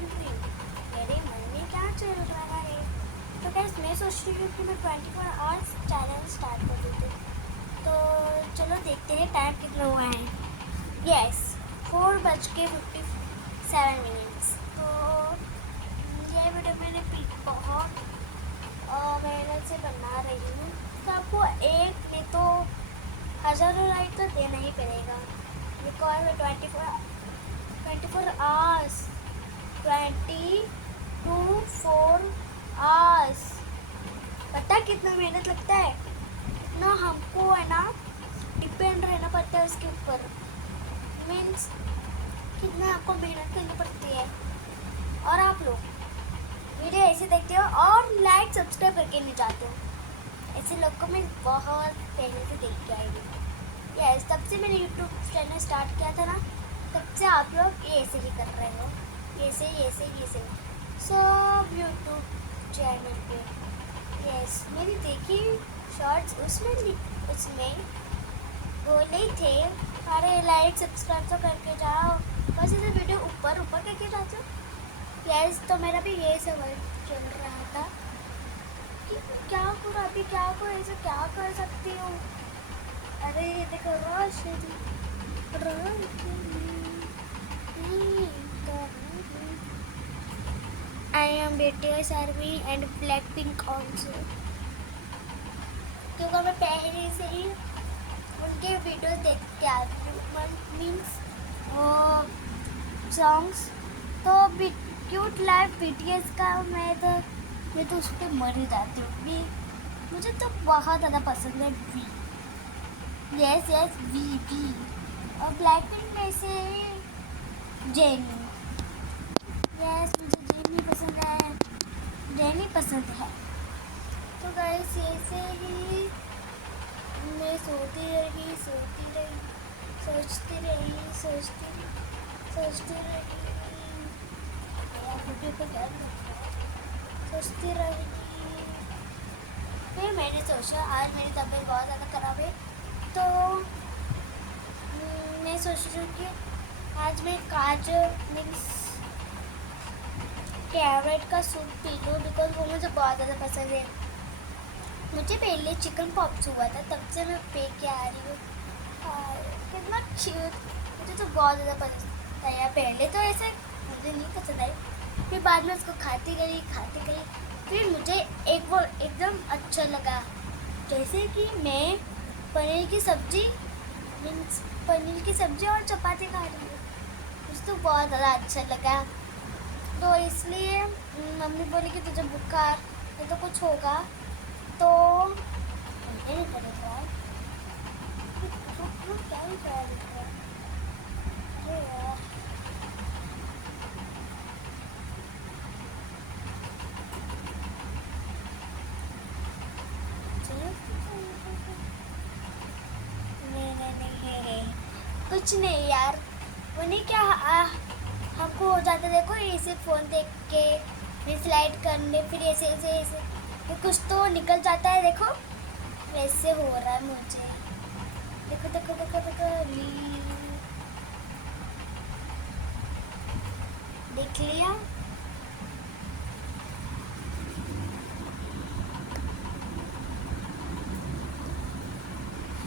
Something. मेरे मन में क्या चल रहा है? तो गाइस मैं सोच रही हूँ कि मैं 24 आवर्स चैनल स्टार्ट कर देती हूँ। तो चलो देखते हैं टाइम कितना हुआ है। यस 4:57। तो ये वीडियो मैंने बहुत मेहनत से बना रही हूँ। तो आपको एक नहीं तो हज़ारों लाइक तो देना ही पड़ेगा, बिकॉज मैं 24 आवर्स 24 आवर्स, पता कितना मेहनत लगता है ना। हमको है ना डिपेंड रहना पड़ता है उसके ऊपर। मीन्स कितना आपको मेहनत करनी पड़ती है। और आप लोग वीडियो ऐसे देखते हो और लाइक सब्सक्राइब करके नहीं जाते हो। ऐसे लोग को मैं बहुत पहले से देख के आई हूँ। यस तब से मैंने यूट्यूब चैनल स्टार्ट किया था ना, तब से आप लोग ये ऐसे ही कर रहे हो, ऐसे सब यूट्यूब चैनल पे। यस मैंने देखी शॉर्ट्स, उसमें बोले थे अरे लाइक सब्सक्राइब तो करके जाओ, बस ऐसे वीडियो ऊपर करके जाते हो। यस तो मेरा भी ये समझ चल रहा था कि क्या करूँ अभी, क्या करूँ, ऐसे क्या कर सकती हूँ। अरे ये देखो I am BTS ARMY and Blackpink also, क्योंकि मैं पहले से ही उनके वीडियो देखते आती हूँ। मीन्स वो सॉन्ग्स तो क्यूट लाइफ BTS का मैं तो उस पर मर ही जाती हूँ। मुझे तो बहुत ज़्यादा पसंद है वी। यस वी और ब्लैकपिंक में से जेनी। यस मुझे जेनी पसंद है। तो गाइस ऐसे ही मैं सोचती रही फिर मैंने सोचा आज मेरी तबीयत बहुत ज़्यादा ख़राब है, तो मैं सोच रही हूँ कि आज मैं गाजर मीन्स कैरेट का सूप पी लूँ, बिकॉज वो मुझे बहुत ज़्यादा पसंद है। मुझे पहले चिकन पॉप्स हुआ था, तब से मैं पे के आ रही हूँ। कितना क्यूट, मुझे तो बहुत ज़्यादा पसंद आया। पहले तो ऐसे मुझे नहीं पसंद आई, फिर बाद में उसको खाती गई, फिर मुझे एक वो एकदम अच्छा लगा। जैसे कि मैं पनीर की सब्ज़ी और चपाती खा रही हूँ, मुझे तो बहुत ज़्यादा अच्छा लगा। तो इसलिए मम्मी बोली कि तुझे बुखार या तो कुछ होगा तो नहीं करेगा। क्या ही करा देगा। नहीं कुछ नहीं यार, वो नहीं क्या हमको हो जाता देखो ऐसे फ़ोन देख के फिर स्लाइड करने, फिर ऐसे फिर कुछ तो निकल जाता है। देखो वैसे हो रहा है मुझे। देखो देख लिया।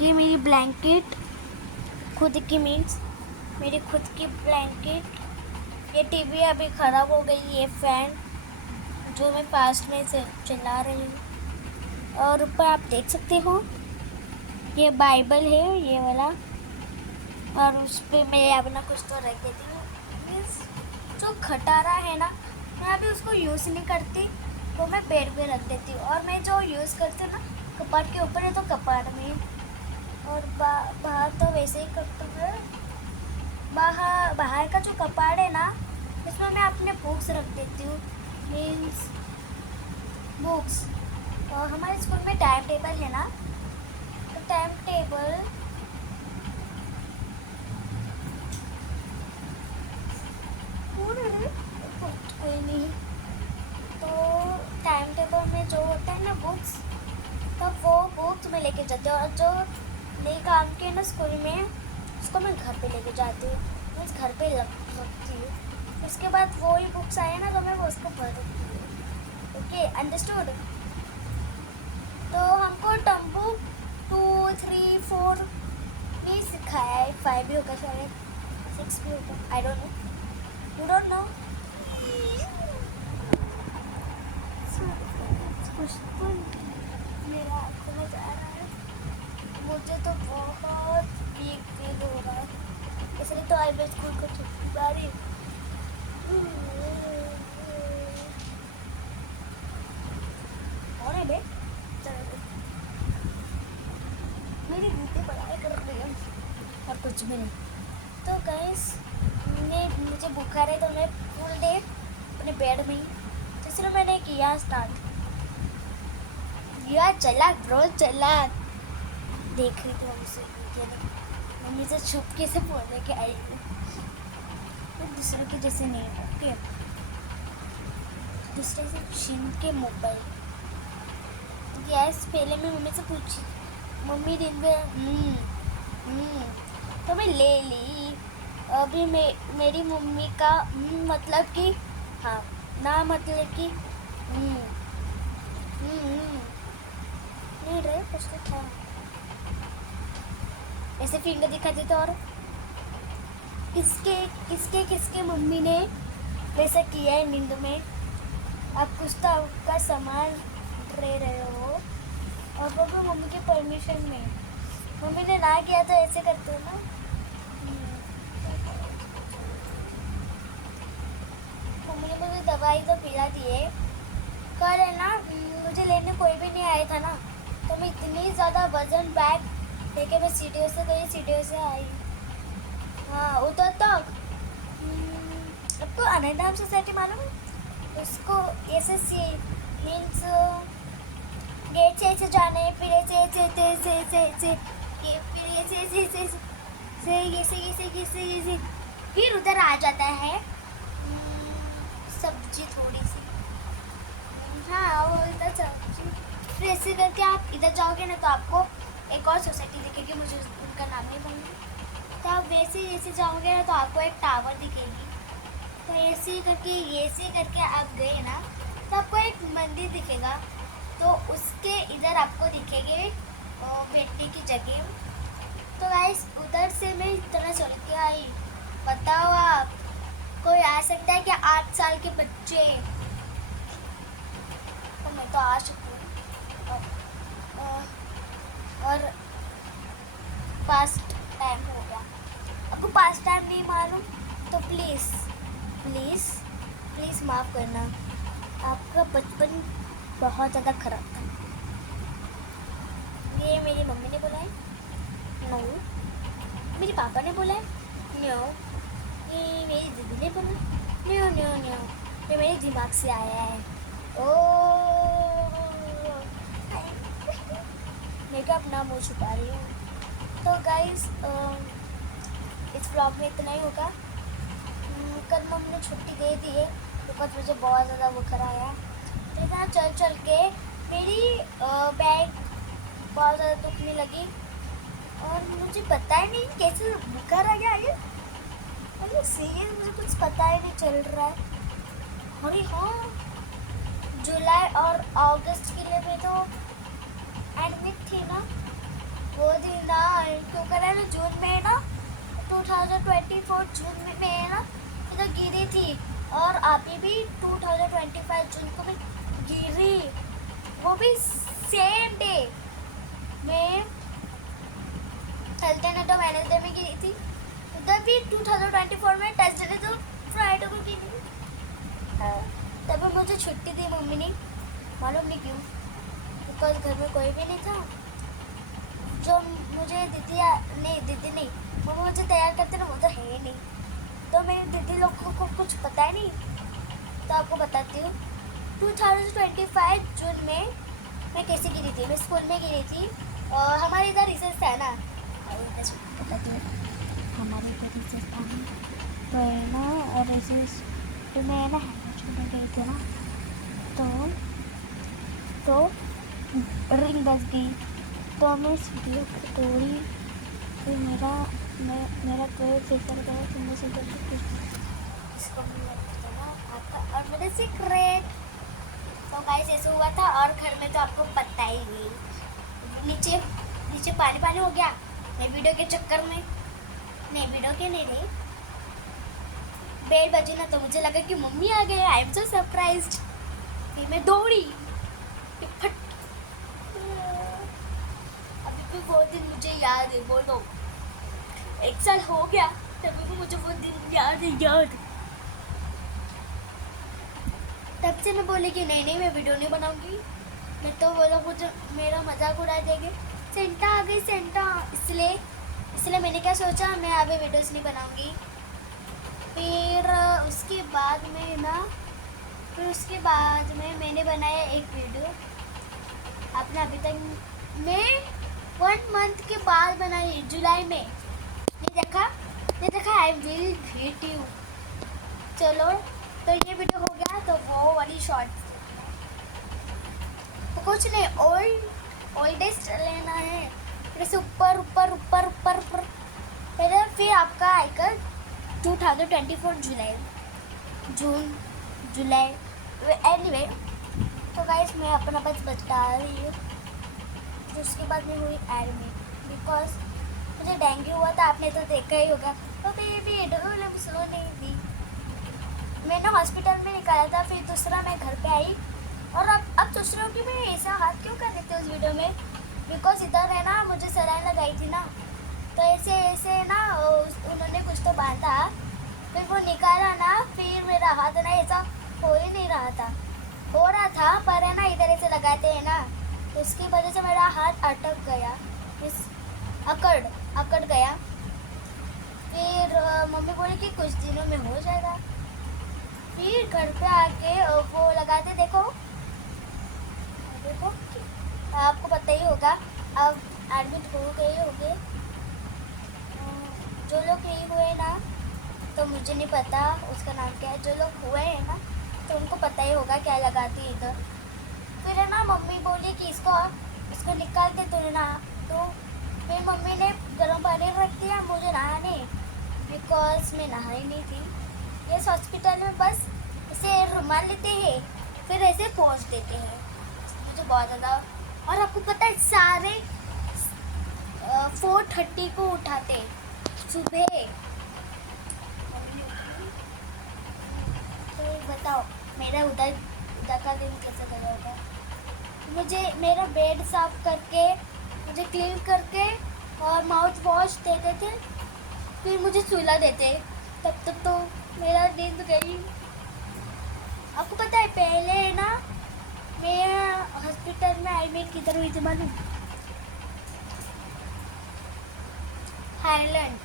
ये मेरी ब्लैंकेट खुद की, मीन्स मेरी खुद की ब्लैंकेट। ये टीवी अभी ख़राब हो गई, ये फ़ैन जो मैं पास्ट में से चला रही हूँ। और ऊपर आप देख सकते हो ये बाइबल है ये वाला, और उस पर मैं अपना कुछ तो रख देती हूँ। मीन्स जो खटारा है ना, मैं अभी उसको यूज़ नहीं करती, वो मैं बेड पे रख देती हूँ। और मैं जो यूज़ करती हूँ ना कपाट के ऊपर है, तो कपाट में, और बाहर तो वैसे ही करती हूँ। बाहर का जो कपाट है ना, उसमें मैं अपने बुक्स रख देती हूँ। मीन्स बुक्स, और हमारे स्कूल में टाइम टेबल है ना, तो टाइम टेबल कोई नहीं, तो टाइम टेबल में जो होता है ना बुक्स, तो वो बुक्स मैं लेके जाती हूँ। और जो नहीं काम के ना स्कूल में, उसको मैं घर पे लेके जाती हूँ, मीन्स घर पे रखती हूँ। उसके बाद वो ही बुक्स आए ना तो मैं वो उसको पढ़ूँगी। Okay, understood. तो हमको टम्बू 2, 3, 4 नहीं सिखाया है, 5 भी होगा शायद, 6 भी होगा, I don't know, you don't know. मेरा आँखों में जा रहा है, मुझे तो बहुत वीक फील हो रहा है, इसलिए तो आज मैं स्कूल को छुट्टी पा रही हूँ। और है बे, चलो मेरी दीदी पढ़ाई कर रही है और कुछ भी नहीं। तो गाइस मुझे बुखार है तो मैं फुल डे अपने बेड में ही, तो इसलिए मैंने किया स्टार्ट। यार चला ब्रो चला, देख रही थी हमसे मम्मी से छुपके से बोलने के आई हूँ, तो दूसरों के जैसे नहीं। ओके, दूसरे से छीन के मोबाइल। गैस पहले मैं मम्मी से पूछी, मम्मी दिन में तो मैं ले ली। अभी मेरी मम्मी का मतलब कि हाँ ना, मतलब कि नहीं रहे कुछ तो था, ऐसे फिंगर दिखाती तो। और किसके किसके किसके मम्मी ने वैसा किया है नींद में? आप कुछ तो आपका सामान ले रहे हो और वो भी मम्मी की परमिशन में, मम्मी ने ना किया तो ऐसे करते हो ना। मम्मी ने मुझे दवाई तो पिला दी है, कल है ना मुझे लेने कोई भी नहीं आया था ना, तो मैं इतनी ज़्यादा वजन बैग लेके मैं सीढ़ियों से गई, सीढ़ियों से आई। हाँ उधर तक। आपको अनंतधाम सोसाइटी मालूम है? उसको SSC मीन्स गेट से ऐसे जाना है, फिर ऐसे ऐसे ऐसे ऐसे ऐसे ये, फिर ऐसे ऐसे ऐसे ऐसे फिर उधर आ जाता है सब्जी थोड़ी सी। हाँ वो इधर सब्जी, फिर ऐसे करके आप इधर जाओगे ना तो आपको एक और सोसाइटी दिखेगी, मुझे उनका नाम नहीं पता। तो आप वैसे जैसे जाओगे ना तो आपको एक टावर दिखेगी, तो ऐसे करके आप गए ना तो आपको एक मंदिर दिखेगा, तो उसके इधर आपको दिखेंगे बैठने की जगह। तो गाइस उधर से मैं इतना चल के आई, बताओ आप कोई आ सकता है क्या 8 साल के बच्चे? तो मैं तो आ सकती हूँ, और पास्ट टाइम हो गया। आपको पास्ट टाइम नहीं मालूम तो प्लीज़ प्लीज़ प्लीज़ माफ़ करना, आपका बचपन बहुत ज़्यादा खराब था। ये मेरी मम्मी ने बोला है? नो। मेरे पापा ने बोला है? नो। ये मेरी दीदी ने बोला? नो नो नो, ये मेरे दिमाग से आया है। ओह मैं क्या अपना मुँह छुपा रही हूँ। तो गाइस इस व्लॉग में इतना ही होगा। कल मम्मी ने छुट्टी दे दी है बिकॉज मुझे बहुत ज़्यादा बुखार आया, तो इतना चल के मेरी बैग बहुत ज़्यादा दुखने लगी और मुझे पता ही नहीं कैसे बुखार आ गया। आगे मतलब सीरियस मुझे कुछ पता ही नहीं चल रहा है। अरे हाँ, जुलाई और अगस्त के लिए मैं तो एडमिट थी ना, वो दिन ना क्यों करा ना, जून में ना 2024 जून में मैं ना तो गिरी थी, और अभी भी 2025 जून को मैं गिरी, वो भी सेम डे। मैं थर्सडे ने तो वेडनेसडे में गिरी थी, उधर भी 2024 में थर्सडे ने तो फ्राइडे को गिरी थी। तभी मुझे छुट्टी दी मम्मी ने, मालूम नहीं क्यों, बिकॉज घर में कोई भी नहीं था जो मुझे दीदी नहीं वो मुझे तैयार करते ना, वो तो है ही नहीं, तो मेरी दीदी लोग को कुछ पता ही नहीं। तो आपको बताती हूँ 2025 जून में मैं कैसे गिरी थी। मैं स्कूल में गिरी थी, और हमारे इधर रिसर्च था ना, बताती हूँ, हमारे इधर रिसर्च था ना, तो है ना रिसर्च, तो मैं ना हैंड में गई थी ना, तो रिंग बज गई, तो मैं सीढ़ियों पर दौड़ी, फिर मेरा 12 पेपर गया, फिर मैं सीधे इसको भी ना आता और मेरे सीक्रेट। तो गाइस ऐसे हुआ था और घर में तो आपको पता ही नहीं, नीचे नीचे पानी पानी हो गया। मैं वीडियो के चक्कर में नहीं, वीडियो के नहीं रही, बेल बजी ना तो मुझे लगा कि मम्मी आ गए। I am so surprised. फिर मैं दौड़ी, फट। अभी भी वो दिन मुझे याद है, बोलो 1 साल हो गया तभी भी मुझे वो दिन याद है, याद। तब से मैं बोली कि नहीं नहीं मैं वीडियो नहीं बनाऊंगी, मैं तो वो लोग मुझे मेरा मजाक उड़ा देंगे। सेंटा आ गई सेंटा, इसलिए मैंने क्या सोचा, मैं अभी वीडियोस नहीं बनाऊंगी। फिर उसके बाद में मैंने बनाया एक वीडियो। आपने अभी तक मैं 1 मंथ के बाद बनाई, जुलाई में। नहीं देखा आई विल हीट यू। चलो तो ये वीडियो हो गया, तो वो वाली शॉर्ट तो कुछ नहीं, ओल्डेस्ट लेना है, फिर से ऊपर ऊपर ऊपर ऊपर ऊपर, फिर आपका आएगा 2024 जुलाई एनीवे। तो गाइस मैं अपना बस बता रही हूँ। तो उसके बाद मैं हुई एडमिट बिकॉज मुझे डेंगू हुआ था, आपने तो देखा ही होगा। तो बेबी डोल स्लो नहीं दी, मैंने हॉस्पिटल में निकाला था, फिर दूसरा मैं घर पे आई। और अब सोच रही हूँ कि मैं ऐसा हाथ क्यों कर देती हूँ उस वीडियो में, बिकॉज इधर है ना मुझे सलाइन लगाई थी ना, तो ऐसे ना उन्होंने कुछ तो बांधा, फिर वो निकाला ना, फिर मेरा हाथ है ना ऐसा हो ही नहीं रहा था, हो रहा था पर है ना इधर ऐसे लगाते हैं ना, तो उसकी वजह से मेरा हाथ अटक गया, अकड़ गया। फिर मम्मी बोली कि कुछ दिनों में हो जाएगा। फिर घर पे आके वो लगाते, देखो आपको पता ही होगा, अब एडमिट हो गए होंगे जो लोग नहीं हुए ना, तो मुझे नहीं पता उसका नाम क्या है, जो लोग हुए हैं ना तो उनको पता ही होगा क्या लगाती है इधर। फिर है ना मम्मी बोली कि इसको निकाल दे तो ना, तो फिर मम्मी ने गर्म पानी रख दिया मुझे नहाने, बिकॉज मैं नहाई नहीं थी। इस हॉस्पिटल में बस ऐसे रुमाल लेते हैं, फिर ऐसे पोंछ देते हैं, मुझे बहुत ज़्यादा। और आपको पता है सारे 4:30 को उठाते सुबह। तो बताओ मेरा उधर का दिन कैसे गया होगा। मुझे मेरा बेड साफ करके, मुझे क्लीन करके और माउथ वॉश देते थे, फिर मुझे सुला देते, तब तक तो मेरा नींद गई। आपको पता है पहले ना मैं हॉस्पिटल में एडमिट किधर हुई थी मालूम? हाईलैंड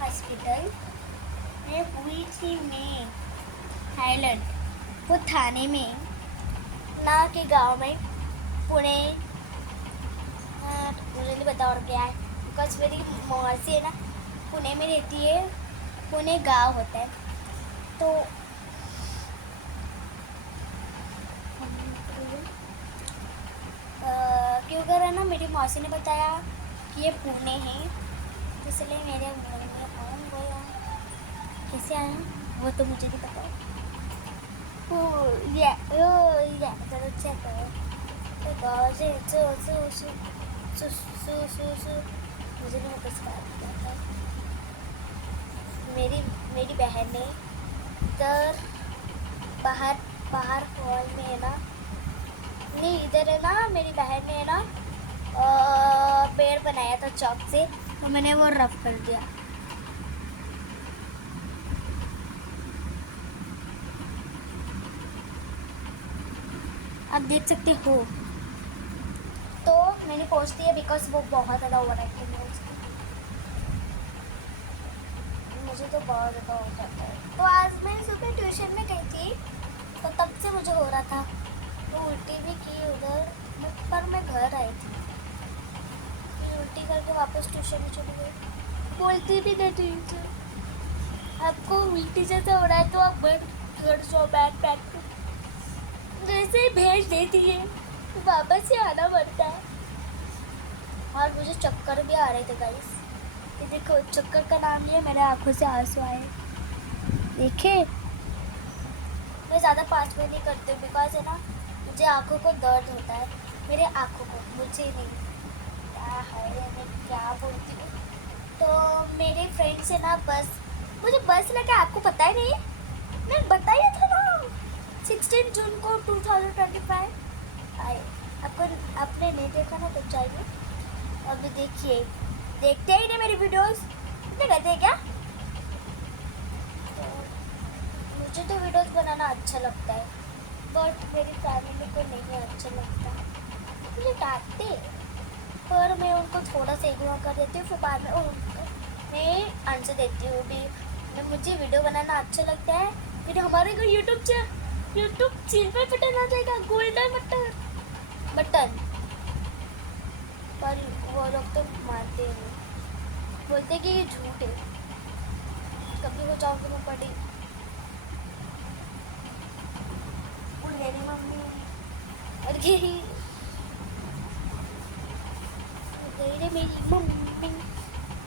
हॉस्पिटल में हुई थी मैं, हाईलैंड वो थाने में ना के गांव में, पुणे। मुझे नहीं पता और क्या है, बिकॉज मेरी मौसी है ना पुणे में रहती है, पुणे गांव होता है। तो क्योंकि है ना मेरी मौसी ने बताया कि ये पुणे है, तो इसलिए मेरे मन में कौन गया, कैसे आया वो तो मुझे नहीं पता। चलो चेक करो, मुझे नहीं पता। मेरी बहन ने इधर बाहर हॉल में है ना, नहीं इधर है ना, मेरी बहन ने है ना पेड़ बनाया था चॉक से, तो मैंने वो रफ कर दिया। आप देख सकते हो। तो मैंने पोस्ट दिया बिकॉज वो बहुत ज़्यादा ओवर एक्टिंग है उसकी, मुझे तो बहुत ज़्यादा हो जाता है। तो आज मैं सुबह ट्यूशन में गई थी, तो तब से मुझे हो रहा था, तो उल्टी भी की उधर, पर मैं घर आई थी, फिर उल्टी करके वापस ट्यूशन में चली गई। बोलती भी नहीं टीचर, आपको उल्टी जैसा हो रहा है तो आप घर जाओ, बैठ जैसे ही भेज देती है तो वापस से आना पड़ता है। और मुझे चक्कर भी आ रहे थे गाइस, ये देखो चक्कर का नाम लिया, मेरे आंखों से आंसू आए, देखे मैं ज़्यादा पास में नहीं करती हूँ बिकॉज है ना मुझे आँखों को दर्द होता है, मेरे आँखों को, मुझे नहीं। क्या है, मैं क्या बोलती हूँ। तो मेरे फ्रेंड से ना बस, मुझे बस लगा, आपको पता ही नहीं, मैं बताया था ना 16 जून को 2025 आए। आपको, आपने नहीं देखा ना तो चाहिए अभी देखिए, देखते ही नहीं मेरी वीडियोस, इतने कहते हैं क्या। तो मुझे तो वीडियोस बनाना अच्छा लगता है बट मेरी फैमिली को नहीं अच्छा लगता, मुझे डांटते, पर मैं उनको थोड़ा सा इग्नोर कर देती हूँ, फिर बाद में उनको मैं आंसर देती हूँ भी। मैं, मुझे वीडियो बनाना अच्छा लगता है, फिर हमारे को यूट्यूब सिल्वर बटन आ जाएगा, गोल्डन बटन, पर वो लोग तो मानते नहीं, बोलते कि ये झूठ है। कभी हो जाऊँगी मैं बड़ी, मेरी मम्मी और गई रे मेरी मम्मी,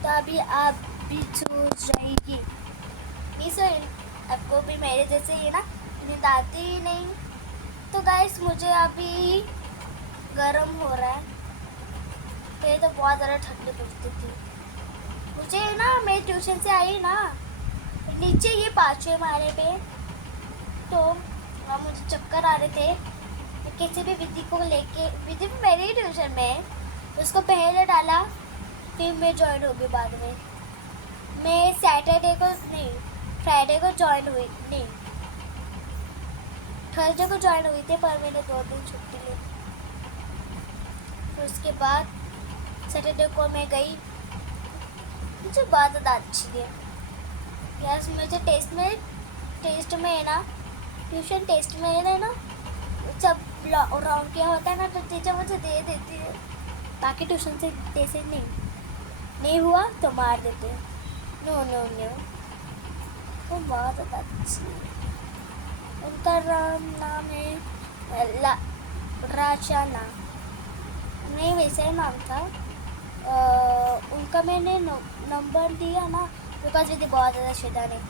तो अभी आप भी सोच रहेगी नहीं सर, आपको भी मेरे जैसे ही ना नींद आती ही नहीं। तो गाइस मुझे अभी गर्म हो रहा है, पहले तो बहुत ज़्यादा ठंडी पड़ती थी मुझे ना, मैं ट्यूशन से आई ना नीचे ये 5वें माले पे, तो वहाँ मुझे चक्कर आ रहे थे, मैं किसी भी विधि को लेके, विधि भी मेरे ही ट्यूशन में है, उसको पहले डाला, फिर मैं ज्वाइन हो गई बाद में। मैं सैटरडे को नहीं, फ्राइडे को ज्वाइन हुई, नहीं थर्सडे को ज्वाइन हुई थी, पर मैंने 2 दिन छुट्टी ली। फिर उसके बाद सैटरडे को मैं गई, मुझे बहुत ज़्यादा अच्छी है यार। मुझे टेस्ट में है ना, ट्यूशन टेस्ट में है ना, जब राउंड किया होता है ना तो टीचर मुझे दे देती है, बाकी ट्यूशन से जैसे नहीं हुआ तो मार देते हैं। नो नो नो, वो बहुत ज़्यादा अच्छी है। उनका नाम है राशाना, नहीं वैसा ही नाम था। उनका मैंने नंबर दिया ना बिकॉज ये बहुत ज़्यादा शैतान है,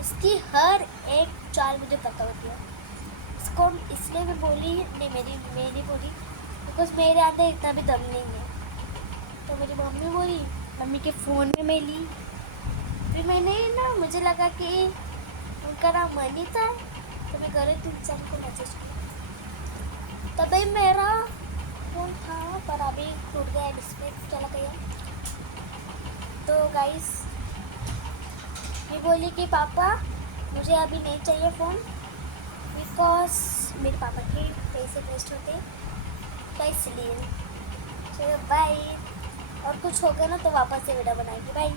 उसकी हर एक चाल मुझे पता होती है। इसको इसलिए मैं बोली नहीं, मैं नहीं बोली बिकॉज मेरे अंदर इतना भी दम नहीं है। तो मेरी मम्मी बोली, मम्मी के फ़ोन में मैं ली, फिर मैंने ना, मुझे लगा कि उनका नाम मनी था, तो मैं करे 3 साल को मैसेज किया, तभी मेरा फ़ोन था, पर अभी टूट गया, डिस्प्ले चला गया। तो गाइस मैं बोली कि पापा मुझे अभी नहीं चाहिए फ़ोन बिकॉज मेरे पापा के पैसे वेस्ट होते, तो इसलिए। चलो बाय, और कुछ होगा ना तो वापस से वीडियो बनाएंगे, बाय।